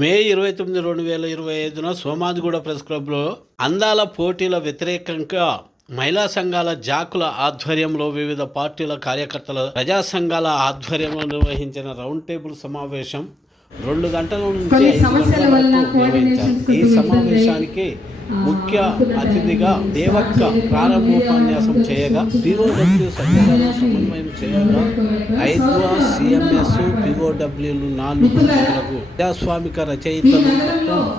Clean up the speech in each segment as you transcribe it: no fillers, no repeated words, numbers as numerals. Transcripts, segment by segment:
మే 29, 2025 Somajiguda press క్లబ్లో అందాల పోటీల వ్యతిరేకంగా మహిళా సంఘాల జాకుల ఆధ్వర్యంలో వివిధ పార్టీల కార్యకర్తల ప్రజా సంఘాల ఆధ్వర్యంలో నిర్వహించిన రౌండ్ టేబుల్ సమావేశం 2 గంటల నుంచి 5 గంటల వరకు నిర్వహించారు. ఈ సమావేశానికి ముఖ్య అతిథిగా దేవక్క ప్రారంభోపన్యాసం చేయగా, పిఓడబ్ల్యూ సభ్యులను సమన్వయం చేయగా, ఐద్వా సిఎంఎస్ పిఓడబ్ల్యూలు 4 పద్ధతులకు ప్రజాస్వామిక రచయితలు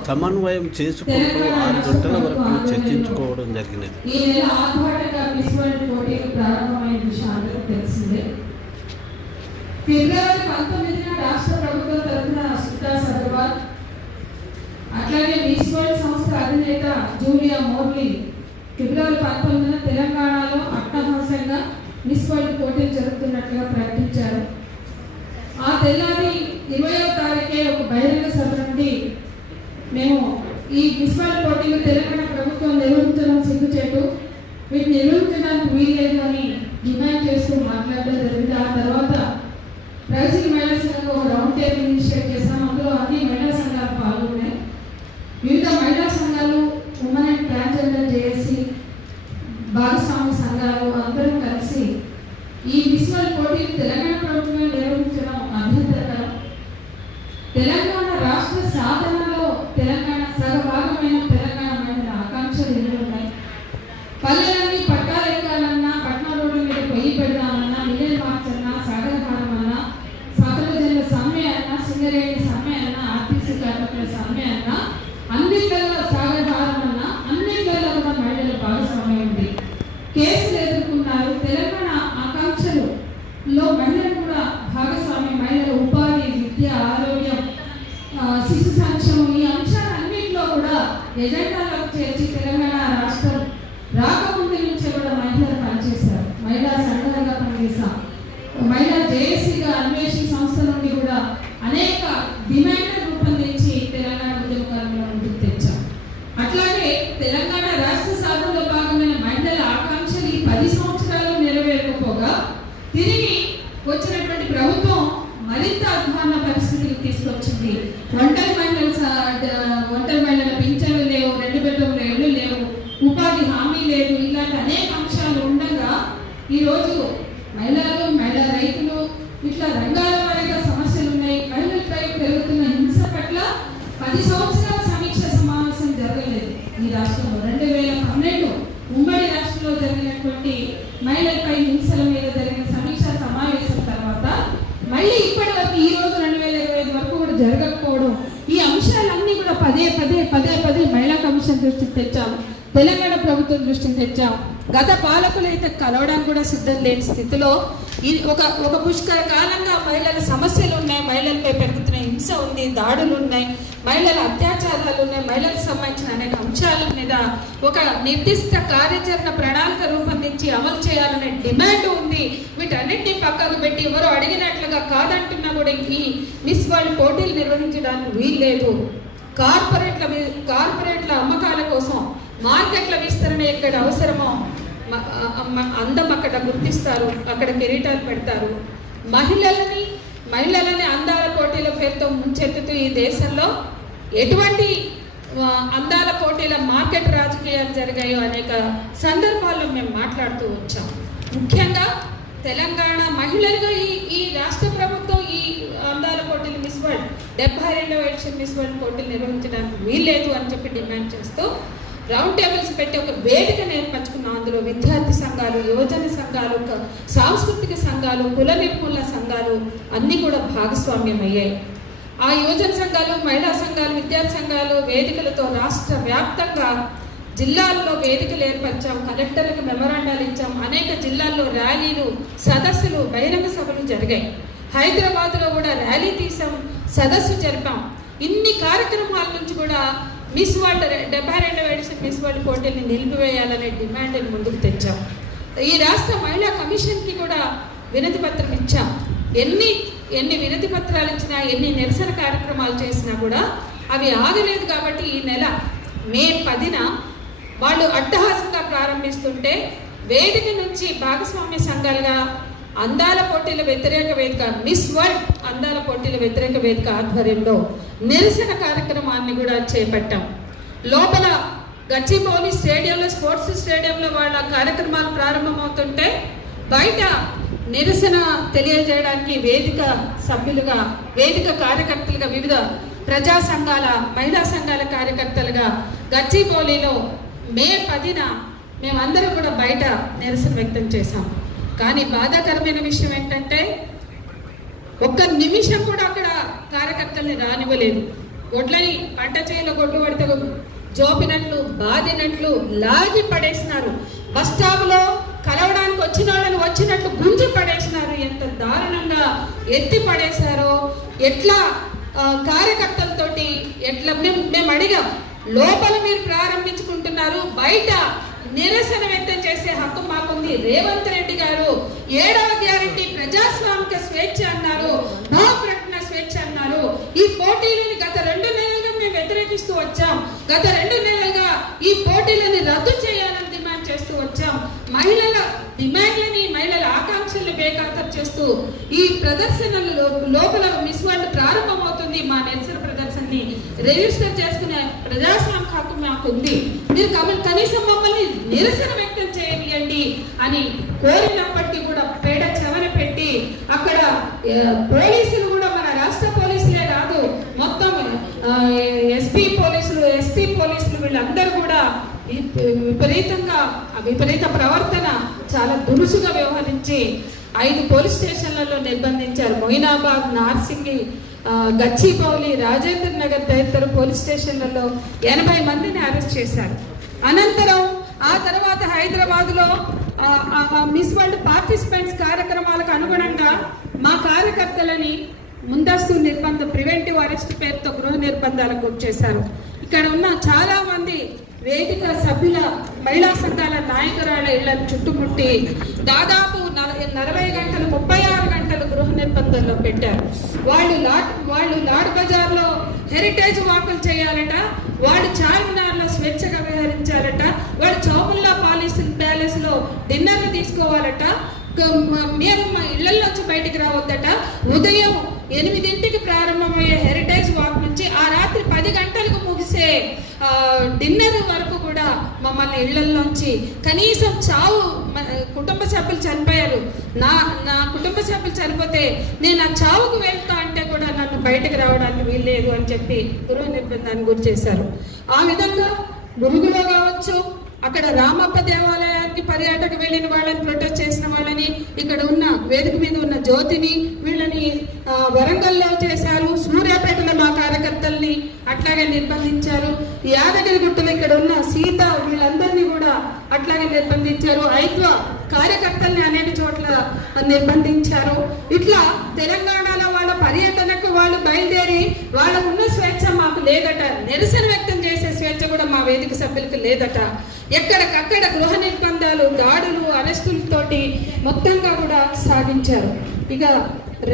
సమన్వయం చేసుకుంటూ 6 గంటల వరకు చర్చించుకోవడం జరిగినది. ఫిబ్రవరి 19న రాష్ట్ర ప్రభుత్వం తరఫున సుతా సర్వాల్, అట్లాగే మిస్ వరల్డ్ సంస్థ అధినేత జూలియా మోర్లీ ఫిబ్రవరి 19న తెలంగాణలో అట్టహాసంగా మిస్ వరల్డ్ పోటీలు జరుగుతున్నట్లుగా ప్రకటించారు. ఆ తెల్లారి 20వ తారీఖే ఒక బహిరంగ సభ నుండి మేము ఈ మిస్ వరల్డ్ పోటీలు తెలంగాణ ప్రభుత్వం నిర్వహించడం సిగ్గుచేటు, వీటిని నిర్వహించడానికి వీల్లేదు అని డిమాండ్ చేస్తూ మాట్లాడడం జరిగింది. ఆ తర్వాత ప్రగతి మహిళా సంఘం ఒక రౌండ్ టేబుల్ ఇనిషియేట్ చేస్తాం. అందులో అన్ని మహిళా సంఘాలు పాల్గొన్నాయి. వివిధ మహిళా సంఘాలు, ఉమెన్ అండ్ ట్రాన్స్జెండర్ జేఏసీ, భాగస్వామ్య సంఘాలు అందరూ కలిసి ఈ మిస్ వరల్డ్ పోటీలు తెలంగాణ ప్రభుత్వం నిర్వహించడం అభ్యంతరకరం. తెలంగాణ రాష్ట్ర సాధనలో తెలంగాణ సగభాగమైన తెలంగాణ మహిళల ఆకాంక్షలు ఎన్నో ఉన్నాయి. పల్లెలన్నీ పట్టాలెక్కాలన్నా, పట్నా రోడ్ల మీద పొయ్యి పెడదామన్నా, మిలియన్ మార్చ్ అన్నా, సాగరహారం అన్నా, సాగరజనుల సమ్మె అన్నా, సింగరేణి సమ్మె అన్నా, ఆర్టీసీ కార్మికుల సమ్మె అన్నా, అన్నిట్లలో సాగరహారం అన్నా, అన్నిట్లలో కూడా మహిళల భాగస్వామ్యం ఉంది. కేసులు ఎదుర్కొన్నారు. తెలంగాణ ఆకాంక్షలలో మహిళలు కూడా భాగస్వామ్యం. మహిళల ఉపాధి, విద్య, ఆరోగ్యం, శిశు సంక్షేమం, ఈ అంశాలన్నింటిలో కూడా ఎజెండాలకు చేర్చి తెలంగాణ రాష్ట్రం రాకముందు నుంచే కూడా మహిళలు పనిచేశారు. మహిళా సంఘాలుగా పనిచేశాం. మహిళా జేఏసీగా అన్వేషణ సంస్థ నుండి కూడా అనేక డిమాండ్లు రూపొందించి తెలంగాణ ఉద్యమకాలంలో ముందుకు తెచ్చాం. అట్లాగే తెలంగాణ రాష్ట్ర సాధనలో భాగమైన మహిళల ఆకాంక్షలు ఈ 10 సంవత్సరాలు నెరవేరకపోగా తిరిగి వచ్చినటువంటి ప్రభుత్వం మరింత అధ్వాన పరిస్థితికి తీసుకొచ్చింది. ఒంటరి మహిళల పింఛన్లు లేవు, 2 బెడ్రూమ్ల ఇళ్ళు లేవు, ఉపాధి హామీ లేదు. ఇలాంటి అనేక అంశాలు ఉండగా ఈరోజు మహిళలు, మహిళా రైతులు, ఇట్లా రంగాల వారీగా సమస్యలు ఉన్నాయి. మహిళలపై పెరుగుతున్న హింస పట్ల 10 సంవత్సరాల సమీక్ష సమావేశం జరగలేదు ఈ రాష్ట్రంలో. 2012 ఉమ్మడి రాష్ట్రంలో జరిగినటువంటి మహిళలపై హింసల మీద జరిగిన సమీక్ష సమావేశం తర్వాత మళ్ళీ ఇప్పటి వరకు ఈ రోజు 2025 వరకు కూడా జరగకపోవడం, ఈ అంశాలన్నీ కూడా పదే పదే మహిళా కమిషన్ దృష్టికి తెచ్చాము, తెలంగాణ ప్రభుత్వం దృష్టికి తెచ్చాం. గత పాలకులు అయితే కలవడానికి కూడా సిద్ధం లేని స్థితిలో ఒక పుష్కర కాలంగా మహిళల సమస్యలు ఉన్నాయి. మహిళలపై పెరుగుతున్న హింస ఉంది, దాడులు ఉన్నాయి, మహిళల అత్యాచారాలు ఉన్నాయి. మహిళలకు సంబంధించిన అనేక అంశాల మీద ఒక నిర్దిష్ట కార్యాచరణ ప్రణాళిక రూపొందించి అమలు చేయాలనే డిమాండ్ ఉంది. వీటన్నిటినీ పక్కకు పెట్టి ఎవరో అడిగినట్లుగా కాదంటున్నా కూడా ఈ మిస్ వరల్డ్ పోటీలు నిర్వహించడానికి వీల్లేదు. కార్పొరేట్ల అమ్మకాల కోసం మార్కెట్ల విస్తరణ ఎక్కడ అవసరమో అందం అక్కడ గుర్తిస్తారు, అక్కడ కిరీటాలు పెడతారు. మహిళలని అందాల పోటీల పేరుతో ముంచెత్తుతూ ఈ దేశంలో ఎటువంటి అందాల పోటీల మార్కెట్ రాజకీయాలు జరిగాయో అనేక సందర్భాల్లో మేము మాట్లాడుతూ వచ్చాం. ముఖ్యంగా తెలంగాణ మహిళలుగా ఈ రాష్ట్ర ప్రభుత్వం ఈ అందాల పోటీలు మిస్ వరల్డ్ 72వ ఎడిషన్ మిస్ వరల్డ్ పోటీలు నిర్వహించడానికి వీల్లేదు అని చెప్పి డిమాండ్ చేస్తూ రౌండ్ టేబుల్స్ పెట్టి ఒక వేదికను ఏర్పరచుకున్నాం. అందులో విద్యార్థి సంఘాలు, యువజన సంఘాలు, సాంస్కృతిక సంఘాలు, కుల నిర్మూలన సంఘాలు అన్నీ కూడా భాగస్వామ్యం అయ్యాయి. ఆ యువజన సంఘాలు, మహిళా సంఘాలు, విద్యార్థి సంఘాలు వేదికలతో రాష్ట్ర వ్యాప్తంగా జిల్లాల్లో వేదికలు ఏర్పరిచాం, కలెక్టర్లకు మెమరాండాలు ఇచ్చాం. అనేక జిల్లాల్లో ర్యాలీలు, సదస్సులు, బహిరంగ సభలు జరిగాయి. హైదరాబాద్లో కూడా ర్యాలీ తీసాం, సదస్సు జరిపాం. ఇన్ని కార్యక్రమాల నుంచి కూడా మిస్ వరల్డ్ 72వ ఎడిషన్ మిస్ వరల్డ్ పోటీని నిలిపివేయాలనే డిమాండ్ని ముందుకు తెచ్చాం. ఈ రాష్ట్ర మహిళా కమిషన్కి కూడా వినతి పత్రం ఇచ్చాం. ఎన్ని వినతి పత్రాలు ఇచ్చినా, ఎన్ని నిరసన కార్యక్రమాలు చేసినా కూడా అవి ఆగలేదు. కాబట్టి ఈ నెల మే 10న వాళ్ళు అట్టహాసంగా ప్రారంభిస్తుంటే వేదిక నుంచి భాగస్వామ్య సంఘాలుగా అందాల పోటీల వ్యతిరేక వేదిక మిస్ వరల్డ్ అందాల పోటీల వ్యతిరేక వేదిక ఆధ్వర్యంలో నిరసన కార్యక్రమాన్ని కూడా చేపట్టాం. లోపల గచ్చిబౌలి స్టేడియంలో, స్పోర్ట్స్ స్టేడియంలో వాళ్ళ కార్యక్రమాలు ప్రారంభమవుతుంటే బయట నిరసన తెలియజేయడానికి వేదిక సభ్యులుగా, వేదిక కార్యకర్తలుగా, వివిధ ప్రజా సంఘాల, మహిళా సంఘాల కార్యకర్తలుగా గచ్చిబౌలిలో మే 10న మేమందరం కూడా బయట నిరసన వ్యక్తం చేశాం. కానీ బాధాకరమైన విషయం ఏంటంటే ఒక్క నిమిషం కూడా అక్కడ కార్యకర్తల్ని రానివ్వలేదు. గొడ్లని పంట చేలో గొడ్లు పడితే జోపినట్లు, బాదినట్లు లాగి పడేసినారు. బస్ స్టాప్లో కలవడానికి వచ్చిన వాళ్ళని వచ్చినట్లు గుంజి పడేసినారు. ఎంత దారుణంగా ఎత్తి పడేశారో, ఎట్లా కార్యకర్తలతోటి ఎట్లా మేము అడిగాం, లోపల మీరు ప్రారంభించుకుంటున్నారు, బయట నిరసన వ్యక్తం చేసే హక్కు మాకుంది. రేవంత్ రెడ్డి గారు 7వ గ్యారెంటీ ప్రజాస్వామిక స్వేచ్ఛ అన్నారు, భావ ప్రకటన స్వేచ్ఛ అన్నారు. ఈ పోటీలని గత 2 నెలలుగా మేము వ్యతిరేకిస్తూ వచ్చాం. గత 2 నెలలుగా ఈ పోటీలని రద్దు చేయాలని డిమాండ్ చేస్తూ వచ్చాం. మహిళల డిమాండ్లని, మహిళల ఆకాంక్షల్ని బేఖాతరు చేస్తూ ఈ ప్రదర్శనలు లోపల మిస్ వరల్డ్ ప్రారంభమవుతుంది. మా నిరసన ప్రదర్శనని రిజిస్టర్ చేసుకునే ప్రజాస్వామిక హక్కు మాకు ఉంది. మీరు కనీసం మమ్మల్ని నిరసన వ్యక్తం చేయనియండి అని కోరినప్పటికీ కూడా పేడ చెవన పెట్టి అక్కడ పోలీసులు కూడా, మన రాష్ట్ర పోలీసులే కాదు, మొత్తం ఎస్పీ పోలీసులు వీళ్ళందరూ కూడా విపరీత ప్రవర్తన, చాలా దురుసుగా వ్యవహరించి 5 పోలీస్ స్టేషన్లలో నిర్బంధించారు. మొయినాబాద్, నార్సింగి, గచ్చిబౌలి, రాజేంద్ర నగర్ తదితర పోలీస్ స్టేషన్లలో 80 మందిని అరెస్ట్ చేశారు. అనంతరం ఆ తర్వాత హైదరాబాద్లో మిస్ వరల్డ్ పార్టిసిపెంట్స్ కార్యక్రమాలకు అనుగుణంగా మా కార్యకర్తలని ముందస్తు నిర్బంధం, ప్రివెంటివ్ అరెస్ట్ పేరుతో గృహ నిర్బంధాలకు గురి చేశారు. ఇక్కడ ఉన్న చాలా మంది వేదిక సభ్యుల, మహిళా సంఘాల నాయకురాల ఇళ్లను చుట్టుముట్టి దాదాపు 40 గంటలు, 36 గంటలు గృహ నిర్బంధంలో పెట్టారు. వాళ్ళు లాడ్ బజార్లో హెరిటేజ్ వాకులు చేయాలట, వాళ్ళు చార్మినార్లో స్వేచ్ఛగా విహరించారట, వాళ్ళు చౌముల్లా ప్యాలెస్లో డిన్నర్లు తీసుకోవాలట, మేము మా ఇళ్లలోంచి బయటికి రావద్దట. ఉదయం 8ంటికి ప్రారంభమయ్యే హెరిటేజ్ వాక్ నుంచి ఆ రాత్రి 10 గంటలకు ముగిసే డిన్నర్ వరకు కూడా మమ్మల్ని ఇళ్లలోంచి, కనీసం చావు, కుటుంబ సభ్యులు చనిపోయారు, నా కుటుంబ సభ్యులు చనిపోతే నేను ఆ చావుకు వెళ్తా అంటే కూడా నన్ను బయటకు రావడానికి వీల్లేదు అని చెప్పి గృహ నిర్బంధానికి గురి చేశారు. ఆ విధంగా మురుగులో కావచ్చు, అక్కడ రామప్ప దేవాలయానికి పర్యాటక వెళ్ళిన వాళ్ళని, ప్రొటెస్ట్ చేసిన వాళ్ళని, ఇక్కడ ఉన్న వేదిక మీద ఉన్న జ్యోతిని, వీళ్ళని వరంగల్లో చేశారు. సూర్యాపేటలో మా కార్యకర్తల్ని అట్లాగే నిర్బంధించారు. యాదగిరిగుట్టలో ఇక్కడ ఉన్న సీత, వీళ్ళందరినీ కూడా అట్లాగే నిర్బంధించారు. ఐద్వా కార్యకర్తల్ని అనేక చోట్ల నిర్బంధించారు. ఇట్లా తెలంగాణలో వాళ్ళ పర్యటనకు వాళ్ళు బయలుదేరి వాళ్ళ ఉన్న స్వేచ్ఛ మాకు లేదట, నిరసన వ్యక్తం చేసే స్వేచ్ఛ కూడా మా వేదిక సభ్యులకు లేదట. ఎక్కడికక్కడ గృహ నిర్బంధాలు, దాడులు, అరెస్టులతోటి మొత్తంగా కూడా సాగించారు. ఇక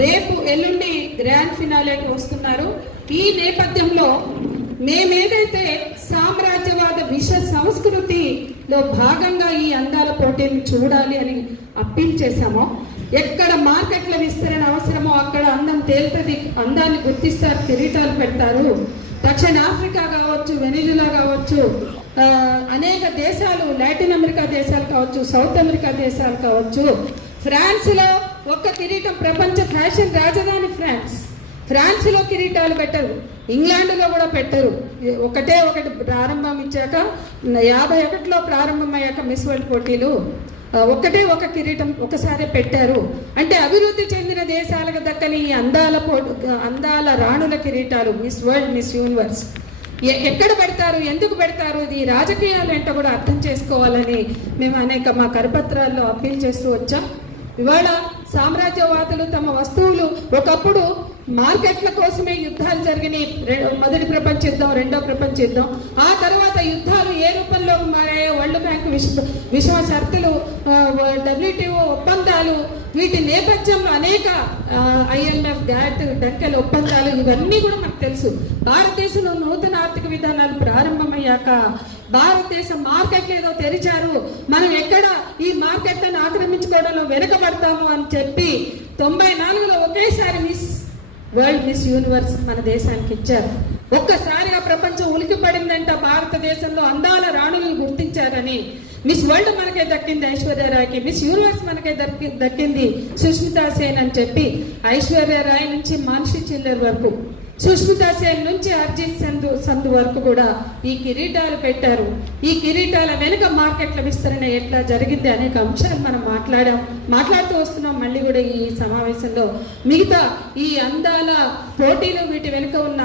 రేపు ఎల్లుండి గ్రాండ్ ఫినాలేకి వస్తున్నారు. ఈ నేపథ్యంలో మేమేదైతే సామ్రాజ్యవాద విష సంస్కృతిలో భాగంగా ఈ అందాల పోటీని చూడాలి అని అప్పీల్ చేశామో, ఎక్కడ మార్కెట్ల విస్తరణ అవసరమో అక్కడ అందం తేలుతుంది, అందాన్ని గుర్తిస్తారు, కిరీటాలు పెడతారు. దక్షిణ ఆఫ్రికా కావచ్చు, వెనిజులా కావచ్చు, అనేక దేశాలు, లాటిన్ అమెరికా దేశాలు కావచ్చు, సౌత్ అమెరికా దేశాలు కావచ్చు, ఫ్రాన్స్లో ఒక్క కిరీటం, ప్రపంచ ఫ్యాషన్ రాజధాని ఫ్రాన్స్లో కిరీటాలు పెట్టరు, ఇంగ్లాండ్లో కూడా పెట్టరు. ఒకటి ప్రారంభం ఇచ్చాక 51లో ప్రారంభమయ్యాక మిస్ వరల్డ్ పోటీలు ఒక కిరీటం ఒకసారి పెట్టారు. అంటే అభివృద్ధి చెందిన దేశాలకు దక్కని ఈ అందాల రాణుల కిరీటాలు, మిస్ వరల్డ్, మిస్ యూనివర్స్ ఎక్కడ పెడతారు, ఎందుకు పెడతారు, ఇది రాజకీయాలు ఏంటో కూడా అర్థం చేసుకోవాలని మేము అనేక మా కరపత్రాల్లో అప్పీల్ చేస్తూ వచ్చాం. ఇవాళ సామ్రాజ్యవాదులు తమ వస్తువులు, ఒకప్పుడు మార్కెట్ల కోసమే యుద్ధాలు జరిగినాయి. మొదటి ప్రపంచ యుద్ధం, రెండో ప్రపంచ యుద్ధం, ఆ తర్వాత యుద్ధాలు ఏ రూపంలో మారాయో, వరల్డ్ బ్యాంక్ విశ్వ షరతులు, WTO ఒప్పందాలు, వీటి నేపథ్యంలో అనేక IMF, GATT, డంకెల్ ఒప్పందాలు, ఇవన్నీ కూడా మనకు తెలుసు. భారతదేశంలో నూతన ఆర్థిక విధానాలు ప్రారంభమయ్యాక భారతదేశం మార్కెట్లు ఏదో తెరిచారు, మనం ఎక్కడ ఈ మార్కెట్లను ఆక్రమించుకోవడంలో వెనుకబడతాము అని చెప్పి 94లో ఒకేసారి వరల్డ్ మిస్ యూనివర్స్ మన దేశానికి ఇచ్చారు. ఒక్కసారిగా ప్రపంచం ఉలికి పడిందంట. భారతదేశంలో అందాల రాణులను గుర్తించారని మిస్ వరల్డ్ మనకే దక్కింది ఐశ్వర్యరాయ్కి, మిస్ యూనివర్స్ మనకే దక్కింది సుష్మితా సేన్ అని చెప్పి ఐశ్వర్యరాయ్ నుంచి మాన్షి చిల్లర్ వరకు, సుష్మితా సేన్ నుంచి అర్జిత్ సంధు వరకు కూడా ఈ కిరీటాలు పెట్టారు. ఈ కిరీటాల వెనుక మార్కెట్ల విస్తరణ ఎట్లా జరిగింది అనేక అంశాలు మనం మాట్లాడుతూ వస్తున్నాం. మళ్ళీ కూడా ఈ సమావేశంలో మిగతా ఈ అందాల పోటీలు, వీటి వెనుక ఉన్న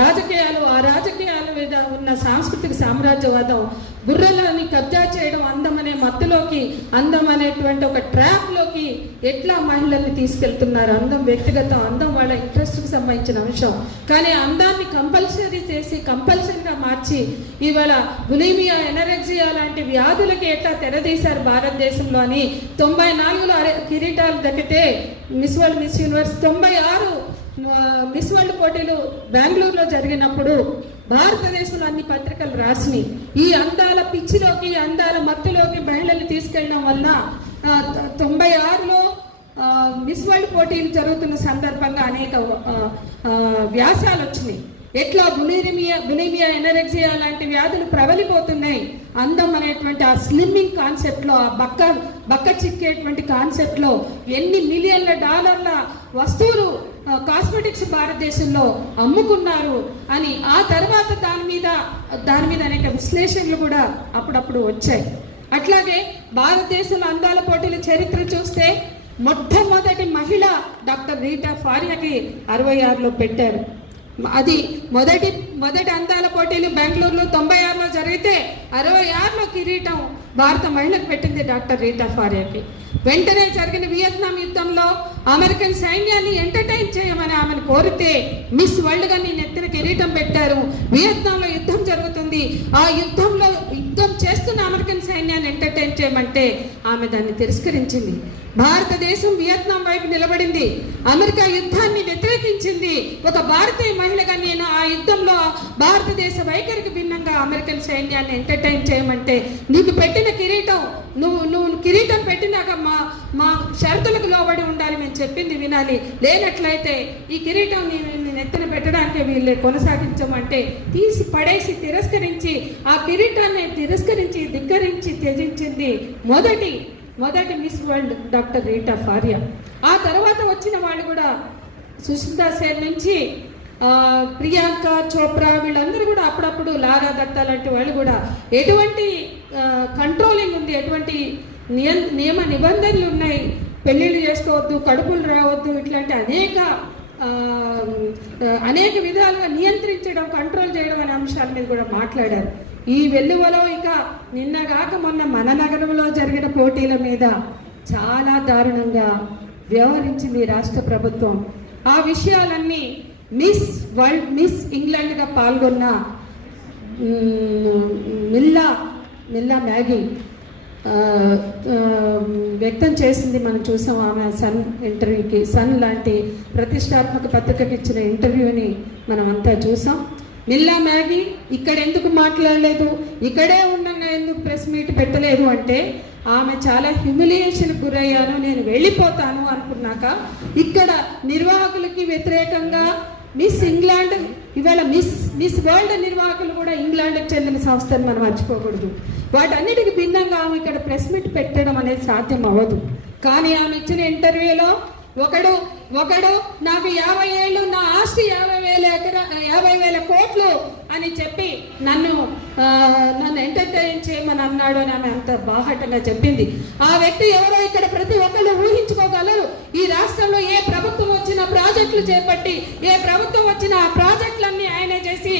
రాజకీయాలు, ఆ రాజకీయాల మీద ఉన్న సాంస్కృతిక సామ్రాజ్యవాదం, బుర్రలని కబ్జా చేయడం, అందం అనే మత్తులోకి, అందం అనేటువంటి ఒక ట్రాప్లోకి ఎట్లా మహిళల్ని తీసుకెళ్తున్నారు. అందం వ్యక్తిగతం, అందం వాళ్ళ ఇంట్రెస్ట్కి సంబంధించిన అంశం. కానీ అందాన్ని కంపల్సరీ చేసి కంపల్సరీగా మార్చి ఇవాళ బులిమియా, ఎనరెక్సియా లాంటి వ్యాధులకి ఎట్లా తెరదీశారు భారతదేశంలో అని 94లో కిరీటాలు దక్కితే Miss World, Miss Universe, 96 Miss World పోటీలు బెంగళూరులో జరిగినప్పుడు భారతదేశంలో అన్ని పత్రికలు రాసినాయి. ఈ అందాల పిచ్చిలోకి, అందాల మత్తులోకి మహిళల్ని తీసుకెళ్ళడం వలన 96లో మిస్ వరల్డ్ పోటీలు జరుగుతున్న సందర్భంగా అనేక వ్యాసాలు వచ్చినాయి. ఎట్లా బులిమియా, ఎనరెక్సియా లాంటి వ్యాధులు ప్రబలిపోతున్నాయి. అందం అనేటువంటి ఆ స్లిమ్మింగ్ కాన్సెప్ట్లో, ఆ బక్క చిక్కేటువంటి కాన్సెప్ట్లో ఎన్ని మిలియన్ల డాలర్ల వస్తువులు కాస్మెటిక్స్ భారతదేశంలో అమ్ముకున్నారు అని ఆ తర్వాత దాని మీద అనేక విశ్లేషణలు కూడా అప్పుడప్పుడు వచ్చాయి. అట్లాగే భారతదేశంలో అందాల పోటీల చరిత్ర చూస్తే మొట్టమొదటి మహిళ డాక్టర్ రీటా ఫారియాకి 66లో పెట్టారు. అది మొదటి అందాల పోటీలు బెంగళూరులో 96లో జరిగితే 66లో కిరీటం భారత మహిళకు పెట్టింది డాక్టర్ రీటా ఫారియాకి. వెంటనే జరిగిన వియత్నాం యుద్ధంలో అమెరికన్ సైన్యాన్ని ఎంటర్టైన్ చేయమని ఆమెను కోరితే మిస్ వరల్డ్గా నేను ఎత్తిన కిరీటం పెట్టారు. వియత్నాంలో యుద్ధం జరుగుతుంది, ఆ యుద్ధం చేస్తున్న అమెరికన్ సైన్యాన్ని ఎంటర్టైన్ చేయమంటే ఆమె దాన్ని తిరస్కరించింది. భారతదేశం వియత్నాం వైపు నిలబడింది, అమెరికా యుద్ధాన్ని వ్యతిరేకించింది. ఒక భారతీయ మహిళగా నేను ఆ యుద్ధంలో భారతదేశ వైఖరికి భిన్నంగా అమెరికన్ సైన్యాన్ని ఎంటర్టైన్ చేయమంటే నీకు పెట్టిన కిరీటం, నువ్వు కిరీటం పెట్టినాక మా షరతులకు లోబడి ఉండాలి, మేము చెప్పింది వినాలి, లేనట్లయితే ఈ కిరీటం నేను ఎత్తున పెట్టడానికి వీళ్ళే కొనసాగించమంటే తీసి పడేసి తిరస్కరించి ఆ కిరీటాన్ని ధిక్కరించి త్యజించింది మొదటి miss world doctor Rita Faria. ఆ తర్వాత వచ్చిన వాళ్ళు కూడా సుష్మితా సేన్ నుంచి ప్రియాంక చోప్రా, వీళ్ళందరూ కూడా అప్పుడప్పుడు లారా దత్తా లాంటి వాళ్ళు కూడా ఎటువంటి కంట్రోలింగ్ ఉంది, ఎటువంటి నియమ నిబంధనలు ఉన్నాయి, పెళ్ళిళ్ళు చేసుకోవద్దు, కడుపులు రావద్దు, ఇట్లాంటి అనేక విధాలుగా నియంత్రించడం, కంట్రోల్ చేయడం అనే అంశాల మీద కూడా మాట్లాడారు. ఈ వెల్లువలో ఇక నిన్నగాక మొన్న మన నగరంలో జరిగిన పోటీల మీద చాలా దారుణంగా వ్యవహరించింది రాష్ట్ర ప్రభుత్వం. ఆ విషయాలన్నీ మిస్ వరల్డ్, మిస్ ఇంగ్లాండ్గా పాల్గొన్న మిల్లా మ్యాగీ వ్యక్తం చేసింది. మనం చూసాం, ఆమె సన్ లాంటి ప్రతిష్టాత్మక పత్రికకి ఇచ్చిన ఇంటర్వ్యూని మనం అంతా చూసాం. మిల్లా మ్యాగీ ఇక్కడ ఎందుకు మాట్లాడలేదు, ఇక్కడే ఉన్న ఎందుకు ప్రెస్ మీట్ పెట్టలేదు అంటే ఆమె చాలా హ్యూమిలియేషన్కి గురయ్యాను, నేను వెళ్ళిపోతాను అనుకున్నాక ఇక్కడ నిర్వాహకులకి వ్యతిరేకంగా మిస్ ఇంగ్లాండ్, ఇవాళ మిస్ వరల్డ్ నిర్వాహకులు కూడా ఇంగ్లాండ్కి చెందిన సంస్థను మనం మర్చిపోకూడదు. వాటన్నిటికి భిన్నంగా ఆమె ఇక్కడ ప్రెస్ మీట్ పెట్టడం అనేది సాధ్యం అవ్వదు. కానీ ఆమె ఇచ్చిన ఇంటర్వ్యూలో ఒకడు నాకు 50 ఏళ్ళు, నా ఆస్తి 50,000 కోట్లు అని చెప్పి నన్ను ఎంటర్టైన్ చేయమని అన్నాడు అని ఆమె అంత బాహటంగా చెప్పింది. ఆ వ్యక్తి ఎవరో ఇక్కడ ప్రతి ఒక్కరు ఊహించుకోగలరు. ఈ రాష్ట్రంలో ఏ ప్రభుత్వం వచ్చినా ప్రాజెక్టులు చేపట్టి, ఏ ప్రభుత్వం వచ్చినా ఆ ప్రాజెక్టులన్నీ ఆయనే చేసి,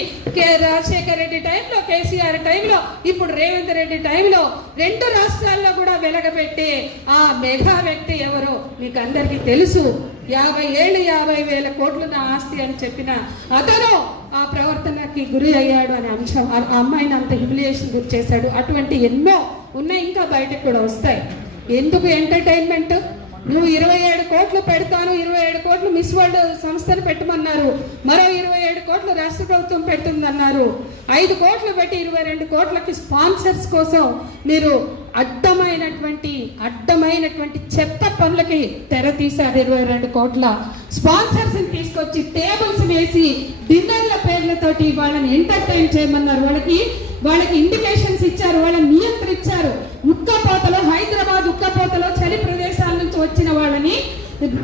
రాజశేఖర రెడ్డి టైంలో, కేసీఆర్ టైంలో, ఇప్పుడు రేవంత్ రెడ్డి టైంలో 2 రాష్ట్రాల్లో కూడా వెలగబెట్టి ఆ మెగా వ్యక్తి ఎవరో మీకు అందరికీ తెలుసు. 50 ఏళ్ళు 50,000 కోట్లు నా ఆస్తి అని చెప్పిన అతను ఆ ప్రవర్తనకి గురి అయ్యాడు అనే అంశం, ఆ అమ్మాయిని అంత హ్యూమిలియేషన్ గురి చేశాడు. అటువంటి ఎన్నో ఉన్నాయి, ఇంకా బయటకు కూడా వస్తాయి. ఎందుకు ఎంటర్టైన్మెంట్? నువ్వు 27 కోట్లు పెడతాను, 27 కోట్లు మిస్ వరల్డ్ సంస్థను పెట్టమన్నారు, మరో 27 కోట్లు రాష్ట్ర ప్రభుత్వం పెడుతుందన్నారు. 5 కోట్లు పెట్టి 22 కోట్లకి స్పాన్సర్స్ కోసం మీరు అడ్డమైనటువంటి చెత్త పనులకి తెర తీశారు. 22 కోట్ల స్పాన్సర్స్ని తీసుకొచ్చి టేబుల్స్ వేసి డిన్నర్ల పేర్లతోటి వాళ్ళని ఎంటర్టైన్ చేయమన్నారు. వాళ్ళకి ఇండికేషన్స్ ఇచ్చారు, వాళ్ళని నియంత్రించారు. హైదరాబాద్ ఉక్కపోతలో చలి ప్రదేశాల నుంచి వచ్చిన వాళ్ళని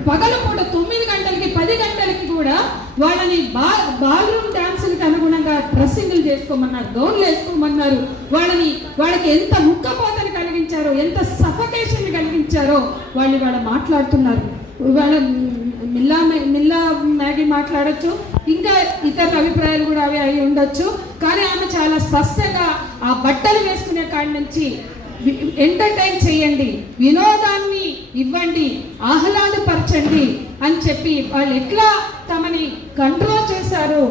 పగలు కూడా 9 గంటలకి 10 గంటలకి కూడా వాళ్ళని బాల్రూమ్ డాన్సులకు అనుగుణంగా డ్రెస్సింగ్లు చేసుకోమన్నారు, గౌన్లు వేసుకోమన్నారు. వాళ్ళకి ఎంత ఉక్కపోతను కలిగించారో, ఎంత సఫకేషన్ కలిగించారో వాళ్ళు మాట్లాడుతున్నారు. వాళ్ళ మిల్లా మ్యాగీ మాట్లాడచ్చు, ఇంకా ఇతర అభిప్రాయాలు కూడా అవి అయి ఉండొచ్చు. కానీ ఆమె చాలా స్పష్టంగా ఆ బట్టలు వేసుకునే కాడి నుంచి ఎంటర్టైన్ చేయండి, వినోదాన్ని ఇవ్వండి, ఆహ్లాదపరచండి అని చెప్పి వాళ్ళు ఎట్లా తమని కంట్రోల్ చేశారు.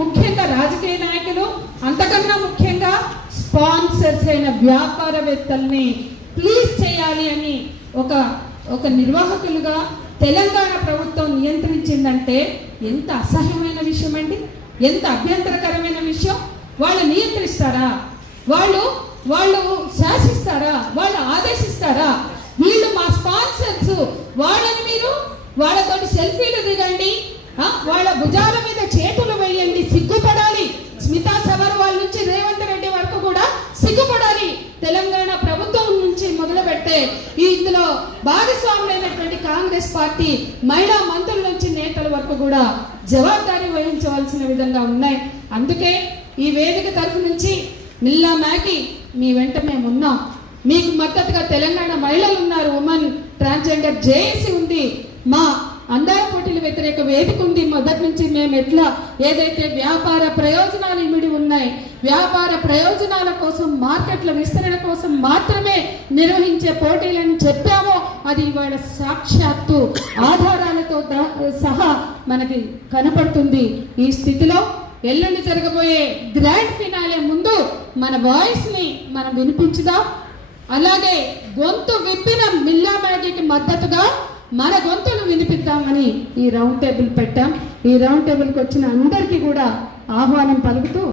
ముఖ్యంగా రాజకీయ నాయకులు, అంతకన్నా ముఖ్యంగా స్పాన్సర్స్ అయిన వ్యాపారవేత్తల్ని ప్లీజ్ చేయాలి అని ఒక నిర్వాహకులుగా తెలంగాణ ప్రభుత్వం నియంత్రించిందంటే ఎంత అసహ్యమైన విషయం అండి, ఎంత అభ్యంతరకరమైన విషయం. వాళ్ళు నియంత్రిస్తారా? వాళ్ళు శాసిస్తారా? వాళ్ళు ఆదేశిస్తారా? వీళ్ళు మా స్పాన్సర్స్, వాళ్ళని మీరు వాళ్ళతోటి సెల్ఫీలు దిగండి, వాళ్ళ భుజాల మీద చేతులు వేయండి, సిగ్గుపడాలి. స్మితా సబర్వాల్ నుంచి రేవంత్ రెడ్డి వరకు కూడా సిగ్గుపడాలి. తెలంగాణ ప్రభుత్వం నుంచి మొదలుపెట్టే ఇందులో భాగస్వాములైనటువంటి కాంగ్రెస్ పార్టీ మహిళా మంత్రుల నుంచి నేతల వరకు కూడా జవాబాదారీ వహించవలసిన విధంగా ఉన్నాయి. అందుకే ఈ వేదిక తరఫు నుంచి మిల్లా మ్యాగీ మీ వెంట మేము ఉన్నాం. మీకు మద్దతుగా తెలంగాణ మహిళలు ఉన్నారు, ఉమెన్ ట్రాన్స్జెండర్ జేఏసీ ఉంది, మా అందాల పోటీల వ్యతిరేక వేదిక ఉంది. మొదటి నుంచి మేము ఏదైతే వ్యాపార ప్రయోజనాలు ఇమిడి ఉన్నాయి, వ్యాపార ప్రయోజనాల కోసం, మార్కెట్ల విస్తరణ కోసం మాత్రమే నిర్వహించే పోటీలని చెప్పామో అది ఇవాళ సాక్షాత్తు ఆధారాలతో సహా మనకి కనపడుతుంది. ఈ స్థితిలో ఎల్లుండి జరగబోయే గ్రాండ్ ఫినాలే ముందు మన వాయిస్ ని మనం వినిపించుదాం. అలాగే గొంతు విప్పిన మిల్లా మ్యాగీకి మద్దతుగా మన గొంతులు వినిపిద్దామని ఈ రౌండ్ టేబుల్ పెట్టాం. ఈ రౌండ్ టేబుల్కి వచ్చిన అందరికీ కూడా ఆహ్వానం పలుకుతూ